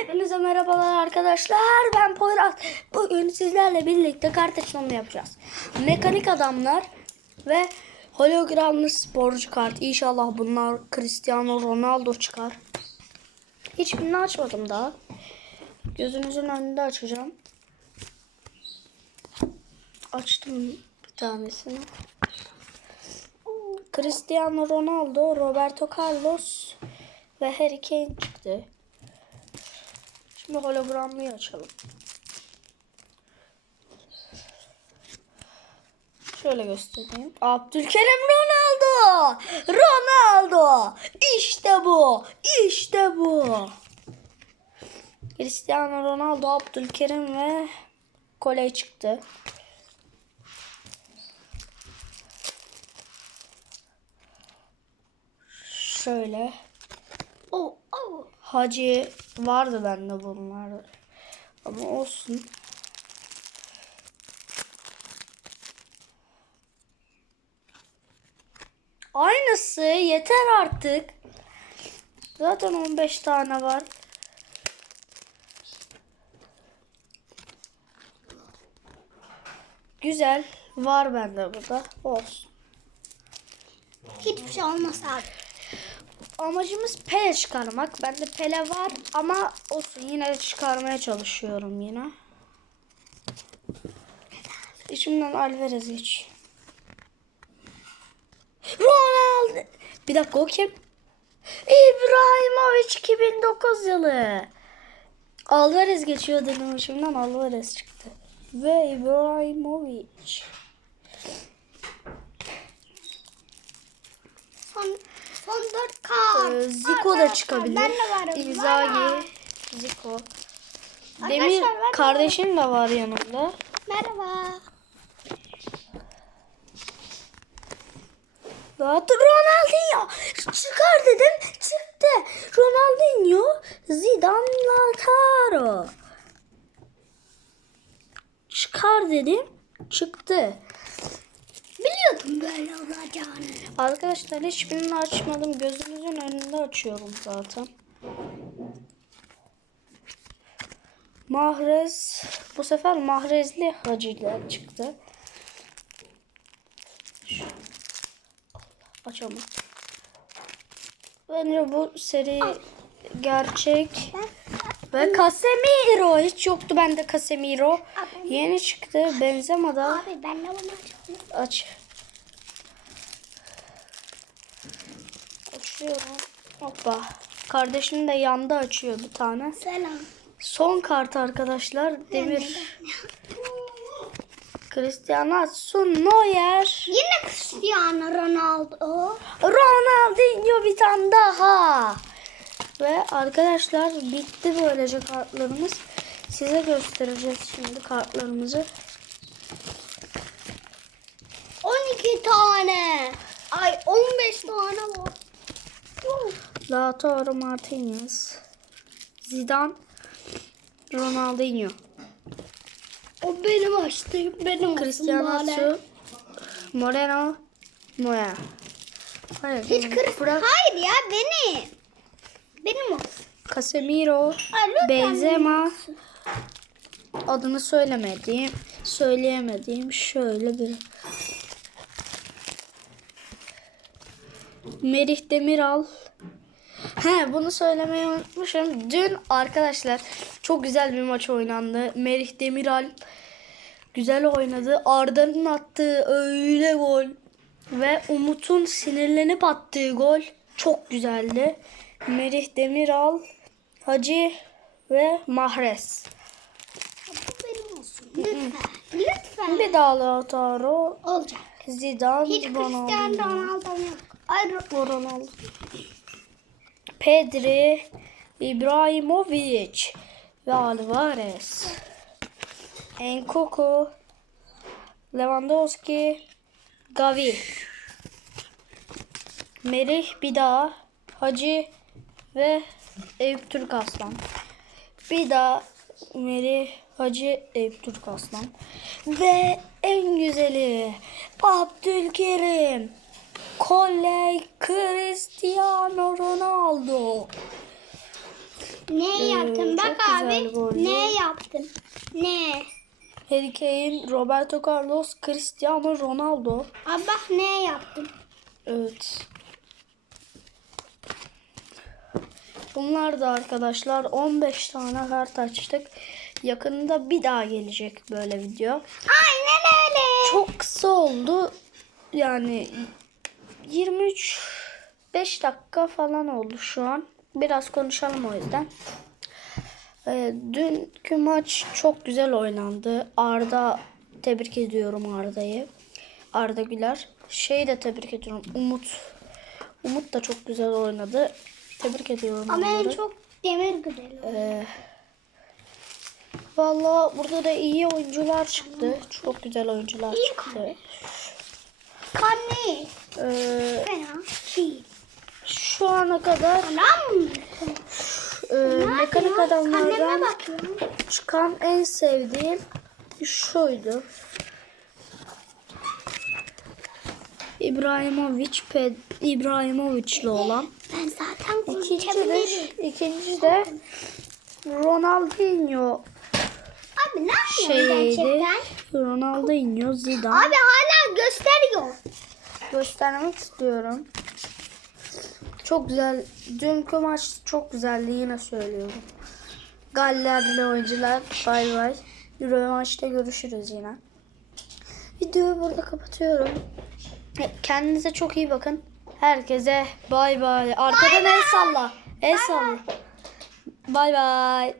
Hepinize merhabalar arkadaşlar. Ben Poyraz. Bugün sizlerle birlikte kart açılımı yapacağız. Mekanik adamlar ve hologramlı sporcu kart. İnşallah bunlar Cristiano Ronaldo çıkar. Hiçbirini açmadım daha. Gözünüzün önünde açacağım. Açtım bir tanesini. Cristiano Ronaldo, Roberto Carlos ve Harry Kane çıktı. Şimdi hologramlıyı açalım. Şöyle göstereyim. Abdülkerim Ronaldo! Ronaldo! İşte bu! İşte bu! Cristiano Ronaldo, Abdülkerim ve Kole çıktı. Şöyle. Oh, oh. Hacı vardı bende bunlar. Ama olsun. Aynısı yeter artık. Zaten 15 tane var. Güzel. Var bende burada. Olsun. Hiçbir şey olmaz abi. Amacımız Pele çıkarmak. Bende Pele var ama olsun yine de çıkarmaya çalışıyorum yine. İçimden Alvarez geç. Ronaldo. Bir dakika o kim? İbrahimovic 2009 yılı. Alvarez geçiyor dedim içimden Alvarez çıktı. Ve İbrahimovic. Son, son dört kart. Ee, Zico da Arkadaşlar, çıkabilir. İnzaghi, Zico. Arkadaşlar, Demir de kardeşim de var yanımda. Merhaba. Zaten Ronaldinho çıkar dedim çıktı. Ronaldinho, Zidane, Lautaro. Çıkar dedim çıktı. Böyle olacağını. Arkadaşlar hiçbirini açmadım. Gözünüzün önünde açıyorum zaten. Mahrez. Bu sefer Mahrezli Hacı'yla çıktı. Açalım. Bence bu seri gerçek. Ve Casemiro. Hiç yoktu bende Casemiro. Yeni çıktı. Benzema da. Abi ben de bunu açalım. Aç. Açıyorum. Hoppa. Kardeşim de yanda açıyor bir tane. Selam. Son kart arkadaşlar. Demir. Cristiano Neuer. Yine Cristiano Ronaldo. Ronaldinho bir tane daha. Ve arkadaşlar bitti böylece kartlarımız. Size göstereceğiz şimdi kartlarımızı. 12 tane. Ay 15 tane var. Uh, Lautaro Martinez. Zidane. Ronaldinho. O benim açtığım benim Cristiano. Su. Moreno. Moya. Hayır. Hiç Cristiano. Bırak. Hayır ya benim. Benim olsun. Casemiro. Ay, Benzema. Adını söylemediğim, söyleyemediğim şöyle bir. Merih Demiral. He bunu söylemeyi unutmuşum. Dün arkadaşlar çok güzel bir maç oynandı. Merih Demiral güzel oynadı. Arda'nın attığı öyle gol ve Umut'un sinirlenip attığı gol çok güzeldi. Merih Demiral, Hacı ve Mahrez. Bu benim olsun. Lütfen. Lütfen. Bir daha Lautaro, Olacak. Zidane, Hiç Cristiano Ronaldo. Ronaldo yok. Ay Ronaldo. Pedri, İbrahimovic ve Alvarez. Enkuku, Lewandowski, Gavi. Merih bir daha, Hacı ve Eyüp Türk Aslan. Bir daha Merih, Hacı, Eyüp Türk Aslan. Ve en güzeli Abdülkerim. Koley Cristiano Ronaldo. Ne Ee, yaptın? Bak abi. Ne yaptın? Ne? Harry Kane, Roberto Carlos, Cristiano Ronaldo. Abi bak ne yaptın? Evet. Bunlar da arkadaşlar 15 tane kart açtık. Yakında bir daha gelecek böyle video. Aynen öyle. Çok kısa oldu. Yani 23 5 dakika falan oldu şu an. Biraz konuşalım o yüzden. Ee, dünkü maç çok güzel oynandı. Arda tebrik ediyorum Arda'yı. Arda Güler. Şeyi de tebrik ediyorum. Umut. Umut da çok güzel oynadı. Tebrik ediyorum Ama en onları. çok demir güzel. Ee, Valla burada da iyi oyuncular çıktı. Çok güzel oyuncular çıktı. Kanne. Ee, Fena. Şu ana kadar Anam. e, mekanik adamlardan çıkan en sevdiğim şuydu. İbrahimovic, Ped İbrahimovic'li olan. Ben zaten İkinci de, ikinci de Ronaldinho Abi ne gerçekten? Ronaldinho, Zidane. Abi hala gösteriyor. göstermek istiyorum. Çok güzel. Dünkü maç çok güzeldi yine söylüyorum. Gallerli oyuncular bay bay. Euro maçta görüşürüz yine. Videoyu burada kapatıyorum. Kendinize çok iyi bakın. Herkese bay bay. Arkadan el salla. El salla. Bay bay.